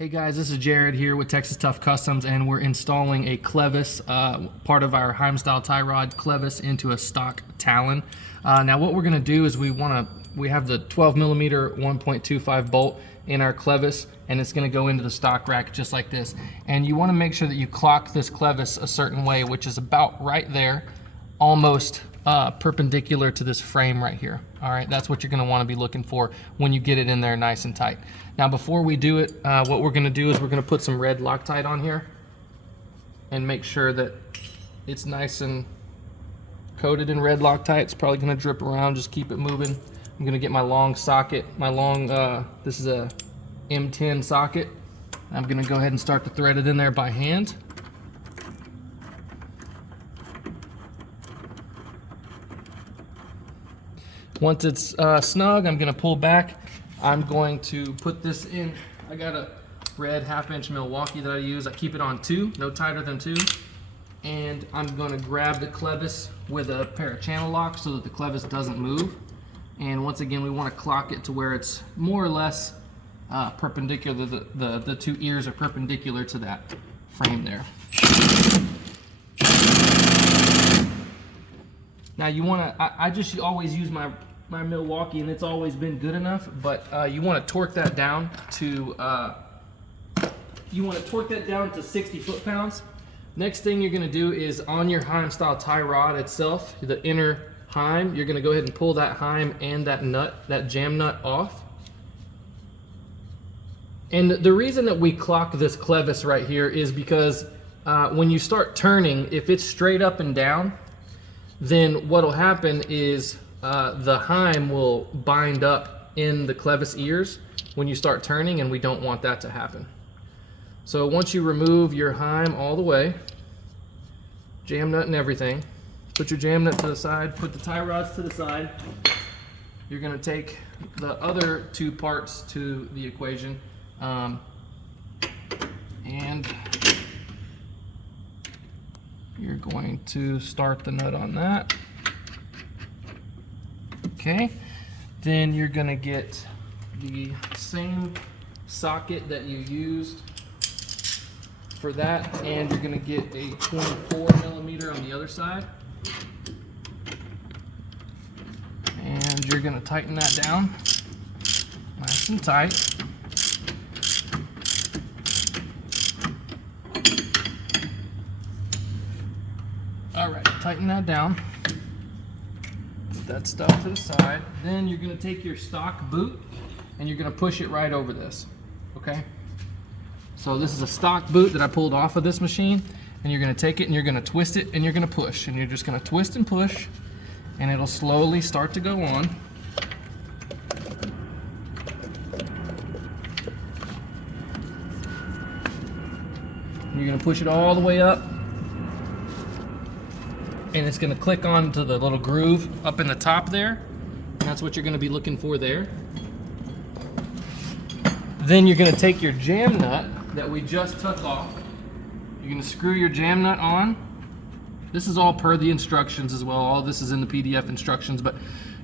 Hey guys, this is Jared here with Texas Tough Customs, and we're installing a clevis, part of our Heim Style Tie rod clevis into a stock Talon. Now what we're going to do is we have the 12 millimeter 1.25 bolt in our clevis, and it's going to go into the stock rack just like this. And you want to make sure that you clock this clevis a certain way, which is about right there, almost perpendicular to this frame right here. All right, that's what you're going to want to be looking for when you get it in there nice and tight. Now before we do it, what we're going to do is we're going to put some red Loctite on here and make sure that it's nice and coated in red Loctite. It's probably going to drip around, just keep it moving. I'm going to get my long socket, this is a M10 socket. I'm going to go ahead and start to thread it in there by hand. Once it's snug, I'm going to pull back. I'm going to put this in. I got a red 1/2 inch Milwaukee that I use. I keep it on 2, no tighter than 2. And I'm going to grab the clevis with a pair of channel locks so that the clevis doesn't move. And once again, we want to clock it to where it's more or less perpendicular. The two ears are perpendicular to that frame there. Now you want to, I just always use my Milwaukee, and it's always been good enough, but you want to torque that down to 60 foot-pounds. Next thing you're going to do is on your Heim Style Tie rod itself, the inner Heim, you're going to go ahead and pull that Heim and that nut, that jam nut off. And the reason that we clock this clevis right here is because when you start turning, if it's straight up and down, then what'll happen is the Heim will bind up in the clevis ears when you start turning, and we don't want that to happen. So once you remove your Heim all the way, jam nut and everything, put your jam nut to the side, put the tie rods to the side. You're going to take the other two parts to the equation, and you're going to start the nut on that. Okay, then you're going to get the same socket that you used for that, and you're going to get a 24 millimeter on the other side. And you're going to tighten that down nice and tight. Alright, tighten that down. Put that stuff to the side. Then you're going to take your stock boot and you're going to push it right over this. Okay? So this is a stock boot that I pulled off of this machine, and you're going to take it and you're going to twist it and you're going to push. And you're just going to twist and push, and it'll slowly start to go on. You're going to push it all the way up, and it's going to click onto the little groove up in the top there, and that's what you're going to be looking for there. Then you're going to take your jam nut that we just took off. You're going to screw your jam nut on. This is all per the instructions as well. All this is in the PDF instructions, but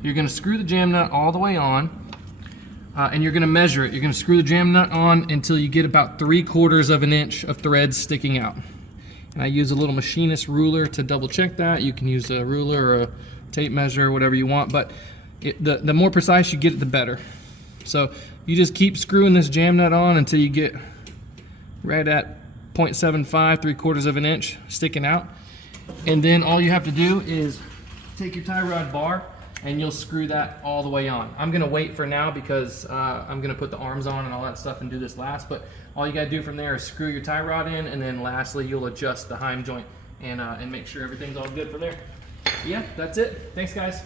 you're going to screw the jam nut all the way on, and you're going to measure it. You're going to screw the jam nut on until you get about 3/4 of an inch of thread sticking out. And I use a little machinist ruler to double check that. You can use a ruler or a tape measure, whatever you want, but the more precise you get it, the better. So you just keep screwing this jam nut on until you get right at 0.75, 3/4 of an inch sticking out. And then all you have to do is take your tie rod bar and you'll screw that all the way on. I'm gonna wait for now because I'm gonna put the arms on and all that stuff and do this last, but all you gotta do from there is screw your tie rod in, and then lastly you'll adjust the Heim joint and make sure everything's all good from there. Yeah, that's it. Thanks guys.